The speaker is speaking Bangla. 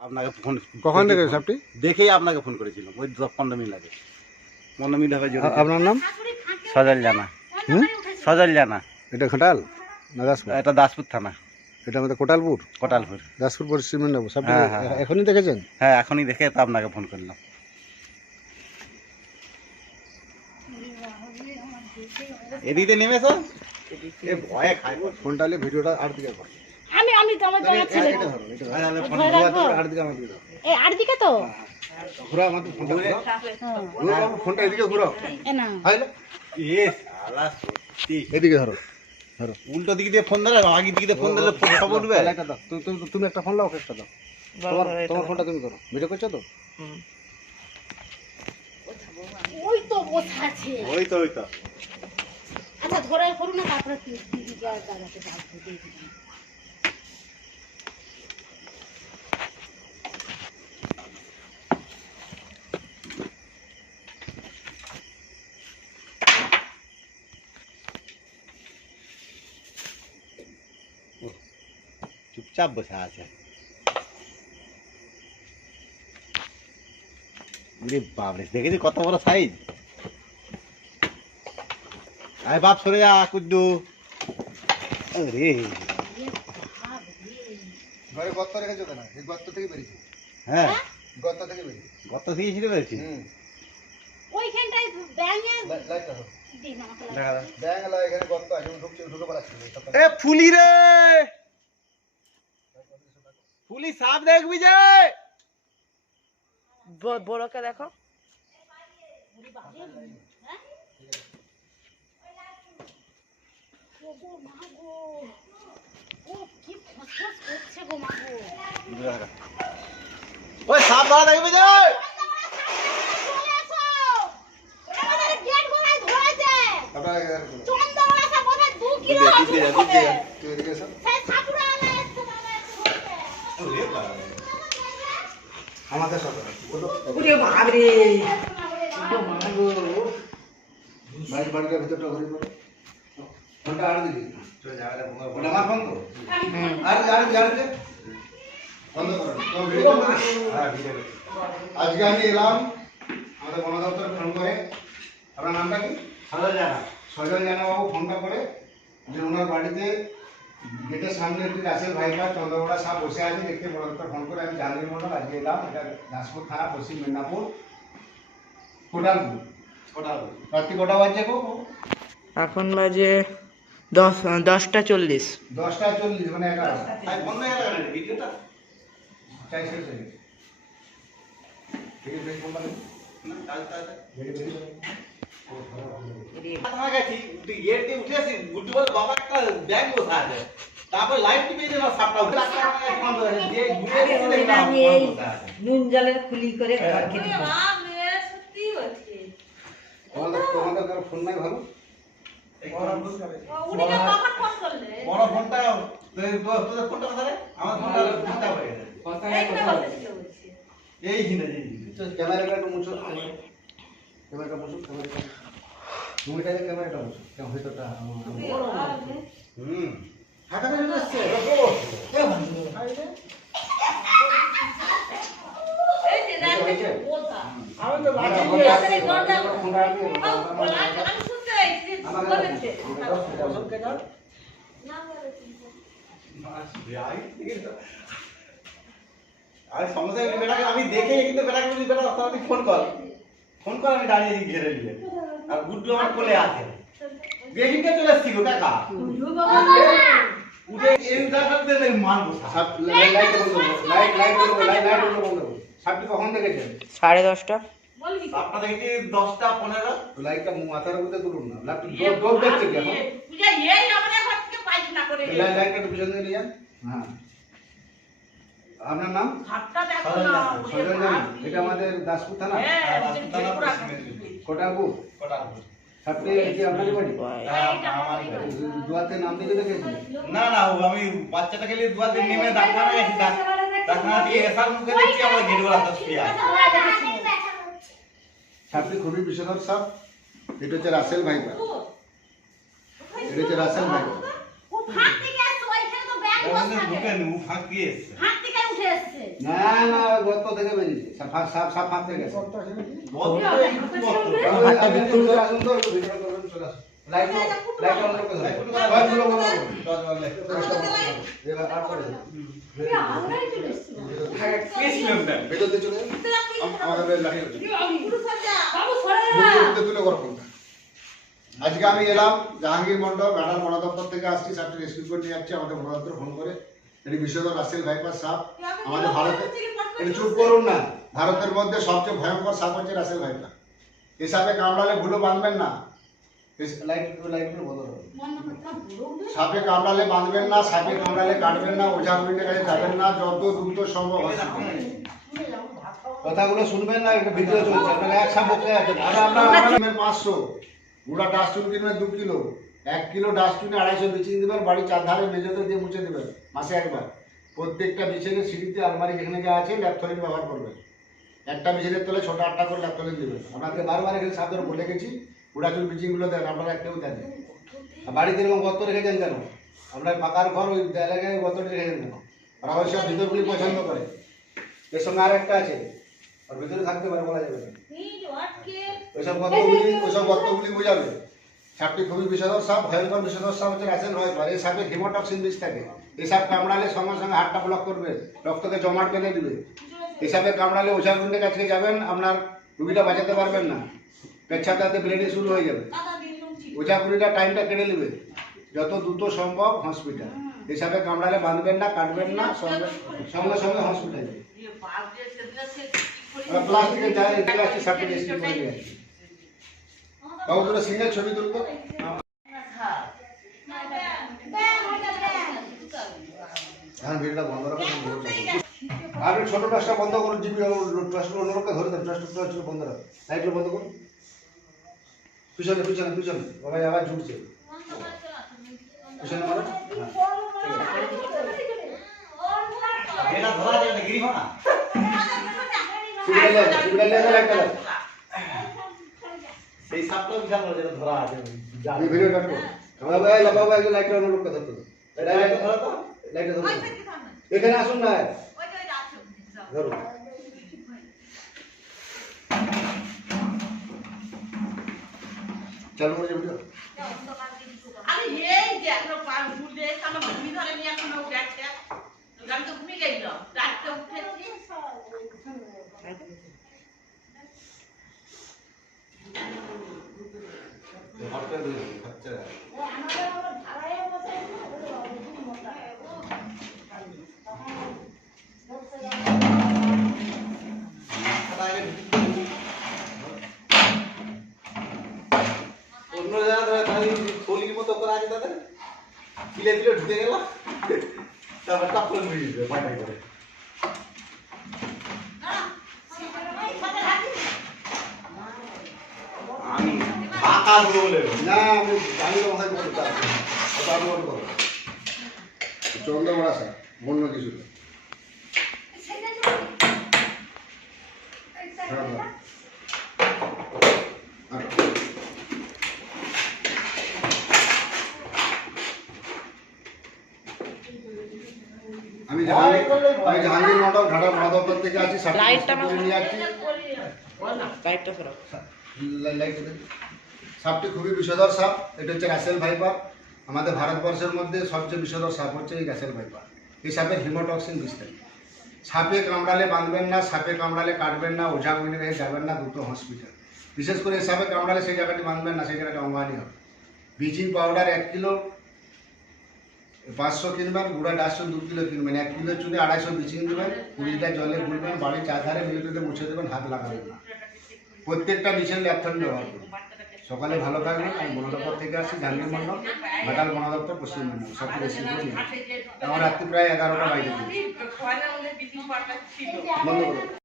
আপনাকে ফোন কখন থেকে সাপটি দেখেই আপনাকে ফোন করেছিলাম ওই দশ পনেরো মিনিট আগে পনেরো মিনিট হবে আ- আপনার নাম সজল জানা হুম সজল জানা এটা ঘাটাল না দাসপুর এটা দাসপুর থানা এটা আমাদের কোটালপুর কোটালপুর দাসপুর পশ্চিম মেদিনীপুর সাপটি হ্যাঁ, হ্যাঁ, হ্যাঁ। এখনই দেখেছেন হ্যাঁ এখনই দেখে তো আপনাকে ফোন করলাম এদিকে নেমেছো এ ভয়ে খায় ফোনটা ভিডিওটা আর দিকে করো আমি আমি তো আমার জানা ছিল এই আর দিকে তো ঘুরো আমাদের ফোনটা ঘুরো হ্যাঁ। ঘুরো ফোনটা এদিকে ঘুরো এ না হাইলে এ শালা সত্যি এদিকে ধরো ধরো উল্টো দিক দিয়ে ফোন দিলে আগে দিক দিয়ে ফোন দিলে ফোন খবর উঠবে তাহলে একটা দাও তুমি- একটা ফোন লাও একটা দাও তোমার তোমার ফোনটা তুমি করো ভিডিও করছ তো ওই তো বসে আছে ওই তো ওই তো আচ্ছা ধরে করুন না তারপরে দিয়ে। চুপচাপ বসে আছে। দেখেছি কত বড় সাইজ আয় বাপ সরে যা কুদ্দু আরে। ঘরে গর্ত রেখেছো কেন? এই গর্ত থেকে বেরিয়েছে। হ্যাঁ। গর্ত থেকে বেরিয়েছে। কত থেকে ছিঁড়ে ওইখানটায় এখানে গর্ত আছে ঢুকছে ঢুকে পারাচ্ছি এ ফুলি রে! ফুলি সাপ দেখবি যে। বড়কে দেখো। ওই সাপ ধরা দেখবি যে। আসো বোধ দু কিলো আছে আমাদের সাথে উড়ে বাবরে। বাড়ি বাড়ির ভিতরটা ঘুরে পড়ো। ফোনটা আর দিবি ওটা আমার ফোন তো আর আর আর বন্ধ করো। তো ভিডিও করো। আজকে আমি এলাম আমাদের বন দপ্তর ফোন করে আপনার নামটা কি? সজল জানা। সজল জানাবাবু ফোনটা করে যে ওনার বাড়িতে গেটের সামনে একটি রাসেল ভাইকা চন্দ্রকোড়া সাহেব বসে আছে দেখতে বড় ফোন করে আমি জাহাঙ্গীর মন্ডল আজকে এলাম এটা দাসপুর থানা পশ্চিম মেদিনীপুর কোটালপুর। কোটালপুর। রাত্রি কটা বাজছে গো? এখন বাজে দশ দশটা চল্লিশ। দশটা চল্লিশ মানে এগারো বন্ধ হয়ে গেল ভিডিওটা? চাই শেষ গেছে ঠিক আছে নুন জলের খুলি করে ঘর কেটে তোমাদের ফোন নাই ভালো? বড় ফোনটা তোদের ফোনটা রে? আমার ফোনটা ফোনটা হয়ে গেছে। এই হিনে এই হিনে। ক্যামেরাটা একটু মুছো। ক্যামেরাটা মুছো ক্যামেরাটা তুমি তাহলে ক্যামেরাটা মুছো কেমন ভেতরটা? হুম হাঁটা আর সমস্যা হলো বেটাকে আমি দেখে কিন্তু বেটাকে বেটা ফোন কর। ফোন করে আমি দাঁড়িয়ে দিই ঘিরে নিলে আর গুড্ডু আমার কোলে আছে বেগিনকে চলে এসছি গো কাকা উঠে এই উদাহরণ দিলে মারবো light light light light light light বন্ধ সাপটি কখন দেখেছেন সাড়ে দশটা আপনার দেখি দশটা পনেরো লাইটটা মাথার উপরে তুলুন না লাইট দেখছে কি এখন লাইট লাইটটা একটু পিছন নিয়ে যান হ্যাঁ আপনার নাম সজল জানা এটা আমাদের দাসপুর থানা কোটালপুর সাপটি কি আপনারই বাড়ি দুয়াতে নাম লিখে দেখেছি না না ও আমি বাচ্চাটাকে নিয়ে দিন নেমে ডাক্তার গেছি ডাক্তার দিয়ে এসার মুখে দেখছি আমার শুয়ে আছে খুবই বিষধর সাপ এটা হচ্ছে রাসেল ভাইপার এটা হচ্ছে রাসেল ভাইপার ও ফাঁক থেকে আসছে ওইখানে তো ব্যাঙ বসে থাকে নু ফাঁক দিয়ে থেকে উঠে না না গর্ত থেকে বেরিয়েছে। সাপ সাপ সাপ থেকে গেছে। আজকে আমি এলাম জাহাঙ্গীর মন্ডল ঘাটাল বন দপ্তর থেকে আসছি সাপটি রেস্কিউ করে নিয়ে যাচ্ছি আমাদের বন দপ্তর ফোন করে। এটি বিশ্বধর রাসেল ভাইপার সাপ আমাদের ভারতে এটি চুপ করুন না। ভারতের মধ্যে সবচেয়ে ভয়ঙ্কর সাপ হচ্ছে রাসেল ভাইপার এই সাপে কামড়ালে ভুলো বাঁধবেন না। সাপে কামড়ালে বাঁধবেন না সাপে কামড়ালে কাটবেন না ওঝা গুলিনের কাছে যাবেন না যত দ্রুত সম্ভব কথাগুলো শুনবেন না একটা ভিডিও চলছে। আপনারা এক সাপ বকে আছেন আর আমরা আমরা পাঁচশো। গুড়া ডাস্টবিন কিনবেন দু কিলো। এক কিলো ডাস্টবিনে আড়াইশো বিছিয়ে দেবেন বাড়ির চারধারে মেঝেতে দিয়ে মুছে দেবেন মাসে একবার। প্রত্যেকটা বিছানে সিঁড়িতে আলমারি যেখানে যা আছে ল্যাপথলিন ব্যবহার করবেন। একটা বিছানের তলে ছোটো আটটা করে ল্যাপথলিন দেবেন আপনাকে বারবার এখানে সাবধানে বলে গেছি গুড়াচুর বিচিংগুলো দেন আপনারা কেউ দেন। আর বাড়িতে এরকম গর্ত রেখেছেন কেন? আপনার পাকার ঘর ওই এলাকায় গর্তটি রেখেছেন কেন? ওরা ওই সব ভিতরগুলি পছন্দ করে। এর সঙ্গে আর একটা আছে আর ভিতরে থাকতে পারে বলা যাবে ওইসব গর্তগুলি ওইসব গর্তগুলি বোঝাবে। সাপটি খুবই বিষধর সাপ ভয়ঙ্কর বিষধর সাপ হচ্ছে রাসেল ভয়ঙ্কর এই সাপের হিমোটক্সিন বিষ থাকে। এই সাপ কামড়ালে সঙ্গে সঙ্গে হাতটা ব্লক করবে রক্তকে জমাট বেঁধে দিবে। এই সাপে কামড়ালে ওঝা গুন্ডের কাছে যাবেন আপনার রুগীটা বাঁচাতে পারবেন না। পেচ্ছাপটাতে ব্লিডিং শুরু হয়ে যাবে। ওঝা গুলিটা টাইমটা কেড়ে নেবে। যত দ্রুত সম্ভব হসপিটাল। এই সাপে কামড়ালে বাঁধবেন না কাটবেন না সঙ্গে সঙ্গে সঙ্গে হসপিটালে। প্লাস্টিকের জায়গায় এদিকে করে বাবু তোরা সিঙ্গেল ছবি তুলতো হ্যাঁ ভিড়টা বন্ধ রাখো আর ছোট টসটা বন্ধ করুন জিবি টসটা অন্য লোককে ধরে দেন টসটা টসটা বন্ধ রাখো। লাইটগুলো বন্ধ করুন পিছনে পিছনে পিছনে। সবাই আবার ঝুটছে পিছনে মারো হ্যাঁ। এটা ধরা যায় না, গিরি দাও। সেই সাপটাও বিশাল বড়, যেটা ধরা আছে ওই। এই ভিডিও কাট করো। বাবা ভাই একজন লাইটটা অন্য লোককে ধরতে দাও। এটা একটা ধরো তো। লাইটটা ধরো। এখানে আসুন না। ধরো। চালু করে ভিডিও আরে এই যে এখনও পার এসে ঘুমি ধরে নিয়ে এখনও ব্যাগটা আমি তো ঘুমিয়ে গেল রাতটা উঠেছি হটটা দিয়ে খরচা মাথাটা আগে ঢুকিয়ে দিই। অন্য জায়গা ধরে তাহলে থলির মতো করে আছে তাদের কিলে দিলে ঢুকে গেল। তারপর টাপ করে পাটাই করে আমি বলে না আমি না মাথায় বলতে চাই ওটা আমি বলব চন্দ্রবড়া স্যার অন্য কিছু না। হ্যাঁ। আচ্ছা। আমি জাহাঙ্গীর মন্ডল ঘাটা দপ্তর থেকে আছি লাইটটা নিয়ে যাচ্ছি লাইটটা। সাপটি খুবই বিষধর সাপ, এটা হচ্ছে রাসেল ভাইপার। আমাদের ভারতবর্ষের মধ্যে সবচেয়ে বিষধর সাপ হচ্ছে এই রাসেল ভাইপার। এই সাপের হিমোটক্সিন থাকে সাপে কামড়ালে বাঁধবেন না, সাপে কামড়ালে কাটবেন না, ওঝা গুলি রেখে যাবেন না, দুটো হসপিটাল। বিশেষ করে এই সাপে কামড়ালে সেই জায়গাটি বাঁধবেন না, সেই জায়গাটা অঙ্গানি হবে। ব্লিচিং পাউডার এক কিলো, পাঁচশো কিনবেন, গুঁড়া ডাস্টন দু কিলো কিনবেন। এক কিলো চুনে আড়াইশো ব্লিচিং দেবেন কুড়ি লিটার জলে গুলবেন, বাড়ির চারধারে মিলিটাতে মুছে দেবেন, হাত লাগাবেন না। প্রত্যেকটা মিশেল ল্যাপটপ ব্যবহার করুন। সকালে ভালো থাকবেন আমি বনদপ্তর থেকে আসি জাহাঙ্গীর মন্ডল ঘাটাল বনদপ্তর পশ্চিমবঙ্গ সব রেসিপি আমার রাত্রি প্রায় এগারোটা বাইরে বন্ধ করুন